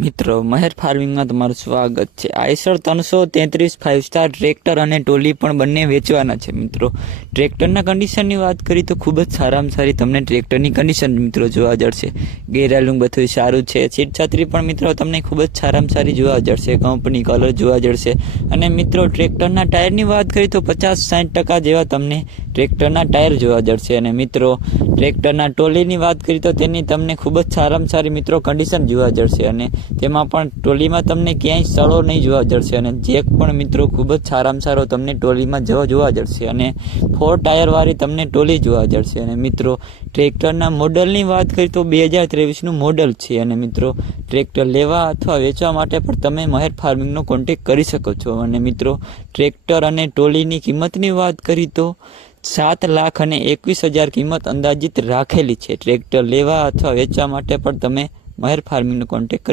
મિત્રો મહેર ફાર્મિંગમાં તમારું સ્વાગત છે। આઈસર 333 5 સ્ટાર ટ્રેક્ટર અને ટોલી પણ બંને વેચવાના છે। મિત્રો ટ્રેક્ટરના કન્ડિશનની વાત કરીએ તો ખૂબ જ સારામાં સારી તમને ટ્રેક્ટરની કન્ડિશન મિત્રો જોવા જશે। ગેરાલું બધું સારું છે। સીટ છત્રી પણ મિત્રો તમને ખૂબ જ સારામાં સારી જોવા જશે। કંપની કલર જોવા જશે। અને મિત્રો ટ્રેક્ટરના ટાયરની વાત કરીએ તો 50-60% જેવા તમને ટ્રેક્ટરના ટાયર જોવા જશે। અને મિત્રો ટ્રેક્ટરના ટોલીની વાત કરીએ તો તેની તમને ખૂબ જ સારામાં સારી મિત્રો કન્ડિશન જોવા જશે। અને તેમાં પણ ટોલીમાં તમને ક્યાંય સળો નહીં જોવા જશે। અને જેક પણ મિત્રો ખૂબ જ સારામાં સારો તમને ટોલીમાં જોવા જશે। અને 4 ટાયરવાળી તમને ટોલી જોવા જશે। અને મિત્રો ટ્રેક્ટરના મોડલની વાત કરીએ તો 2023નું મોડલ છે। અને મિત્રો ટ્રેક્ટર લેવા અથવા વેચવા માટે પણ તમે મહેર ફાર્મિંગનો કોન્ટેક્ટ કરી શકો છો। અને મિત્રો ટ્રેક્ટર અને ટોલીની કિંમતની વાત કરીએ તો 7,21,000 કિંમત અંદાજિત રાખેલી છે। ટ્રેક્ટર લેવા અથવા વેચવા માટે પણ તમે મહેર ફાર્મિંગનો કોન્ટેક્ટ કરી